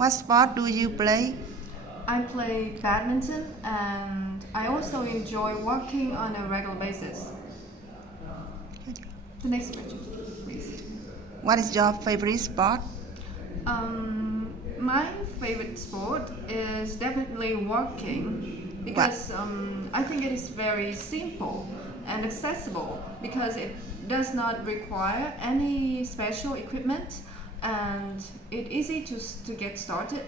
What sport do you play? I play badminton and I also enjoy walking on a regular basis. The next question, please. What is your favorite sport? My favorite sport is definitely walking What? because I think it is very simple and accessible because it does not require any special equipment and it's easy to get started.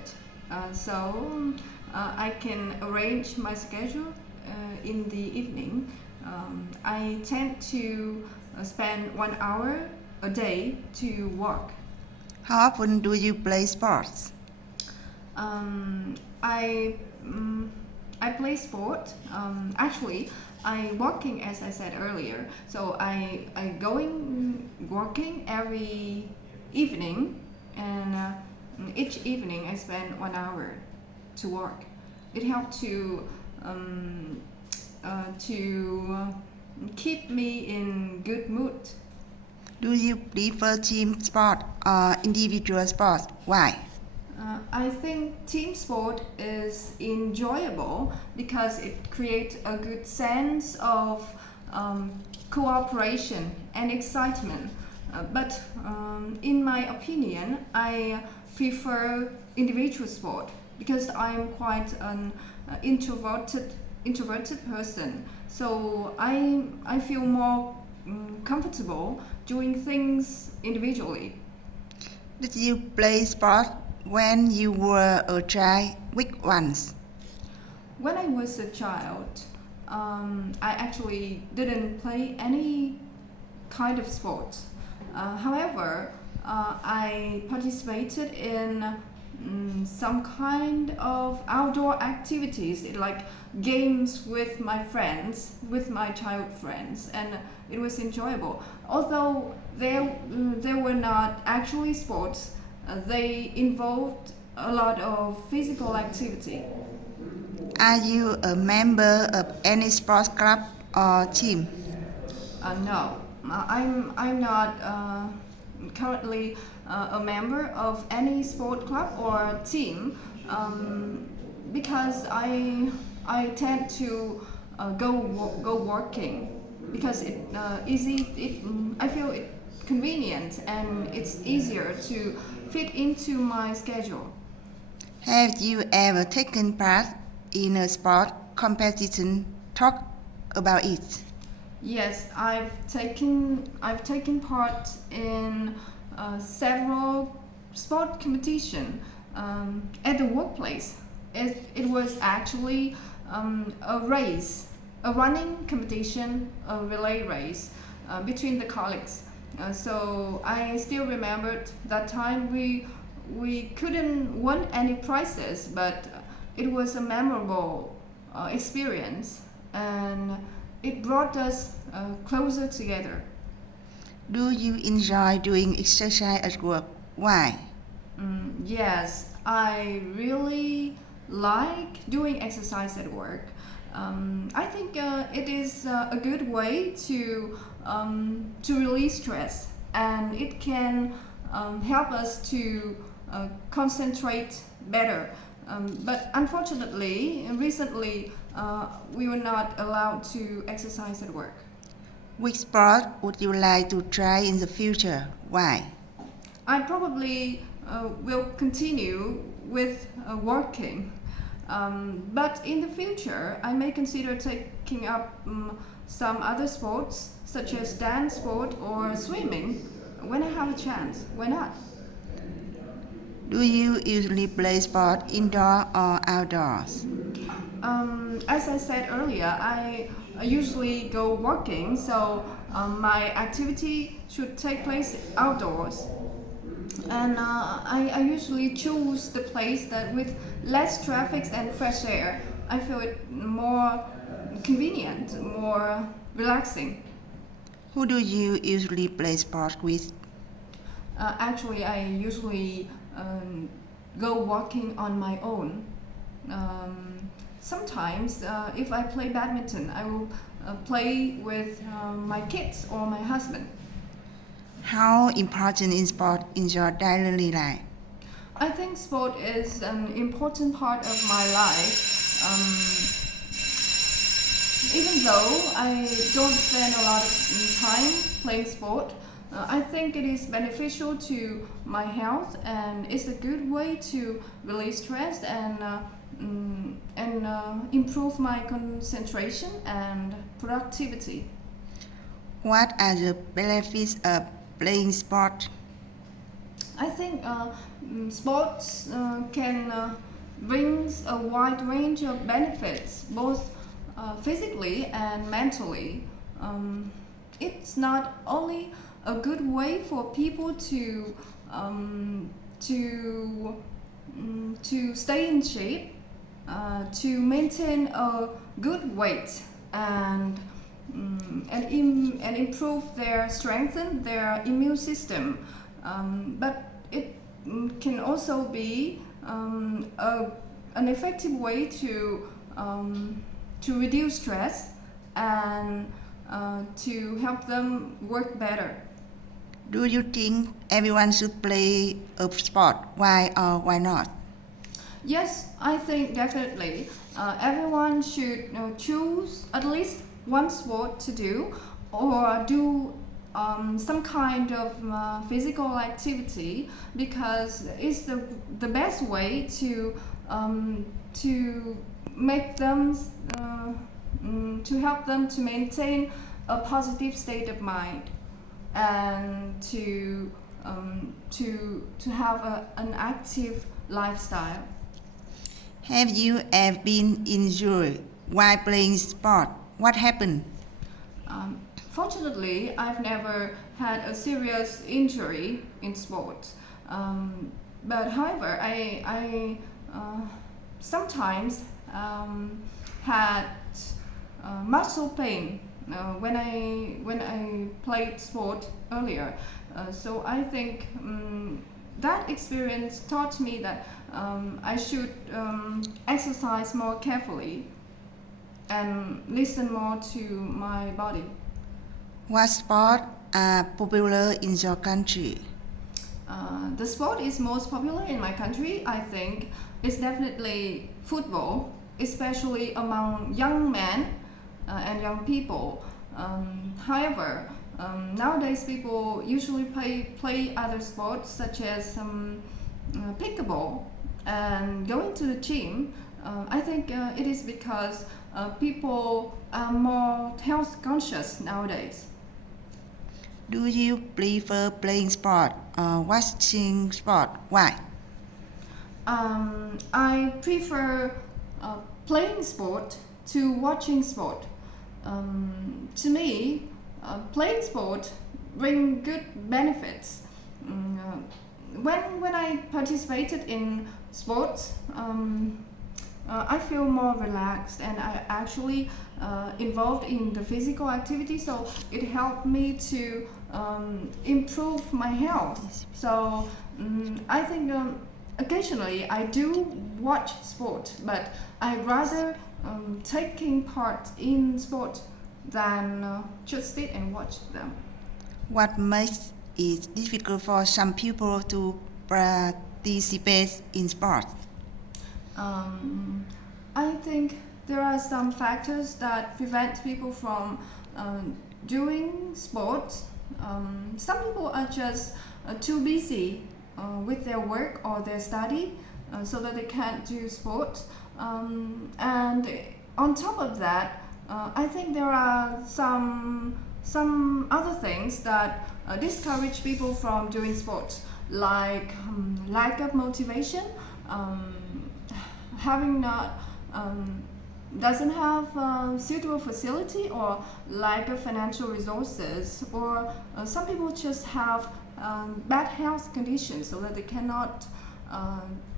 I can arrange my schedule in the evening. I tend to spend 1 hour a day to walk. How often do you play sports? Um, I mm, I play sport. Actually, I walking as I said earlier. So I going walking every evening, and each evening I spend 1 hour to walk. It helps to keep me in good mood. Do you prefer team sport or individual sport? Why? I think team sport is enjoyable because it creates a good sense of cooperation and excitement. But in my opinion, I prefer individual sport because I'm quite an introverted person. So I feel more comfortable doing things individually. Did you play sport when you were a child? Which ones? When I was a child, I actually didn't play any kind of sports. However, I participated in some kind of outdoor activities, like games with my friends, with my child friends, and it was enjoyable. Although there were not actually sports, they involved a lot of physical activity. Are you a member of any sports club or team? No, I'm not currently a member of any sport club or team because I tend to go working because it easy it I feel it convenient and it's easier to fit into my schedule. Have you ever taken part in a sport competition? Talk about it. Yes, I've taken part in several sport competition at the workplace. It was actually a race, a running competition, a relay race between the colleagues. So I still remembered that time we couldn't win any prizes, but it was a memorable experience and it brought us closer together. Do you enjoy doing exercise at work? Why? Yes, I really like doing exercise at work. I think it is a good way to release stress, and it can help us to concentrate better. But unfortunately, recently we were not allowed to exercise at work. Which sport would you like to try in the future? Why? I probably will continue with working, but in the future, I may consider taking up some other sports, such as dance sport or swimming, when I have a chance. Why not? Do you usually play sport indoor or outdoors? As I said earlier, I usually go walking, so my activity should take place outdoors. And I usually choose the place that with less traffic and fresh air. I feel it more convenient, more relaxing. Who do you usually play sport with? Actually, I usually go walking on my own. Sometimes, if I play badminton, I will play with my kids or my husband. How important is sport in your daily life? I think sport is an important part of my life. Even though I don't spend a lot of time playing sport, I think it is beneficial to my health and it's a good way to release stress and improve my concentration and productivity. What are the benefits of playing sport? I think sports can bring a wide range of benefits, both physically and mentally. It's not only a good way for people um, to to stay in shape, to maintain a good weight, and improve strengthen their immune system. But it can also be an effective way to reduce stress and to help them work better. Do you think everyone should play a sport? Why or why not? Yes, I think definitely everyone should choose at least one sport to do or do some kind of physical activity because it's the best way to make them to help them to maintain a positive state of mind and to have an active lifestyle. Have you ever been injured while playing sport? What happened? Fortunately, I've never had a serious injury in sports. But however, I sometimes had muscle pain when I played sport earlier. So I think that experience taught me that I should exercise more carefully and listen more to my body. What sports are popular in your country? The sport is most popular in my country. I think it's definitely football, especially among young men and young people. However, nowadays people usually play other sports such as pickleball and going to the gym. I think it is because people are more health conscious nowadays. Do you prefer playing sport or watching sport? Why? I prefer playing sport to watching sport. To me, playing sport bring good benefits. When I participated in sports, I feel more relaxed and I actually involved in the physical activity, so it helped me to improve my health. So I think occasionally I do watch sport, but I rather taking part in sport than just sit and watch them. What makes it difficult for some people to participate in sport? I think there are some factors that prevent people from doing sports. Some people are just too busy with their work or their study so that they can't do sport. And on top of that, I think there are some other things that discourage people from doing sports, like lack of motivation, having not doesn't have suitable facility or lack of financial resources, or some people just have bad health conditions so that they cannot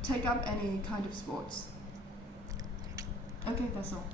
take up any kind of sports. Okay, that's all.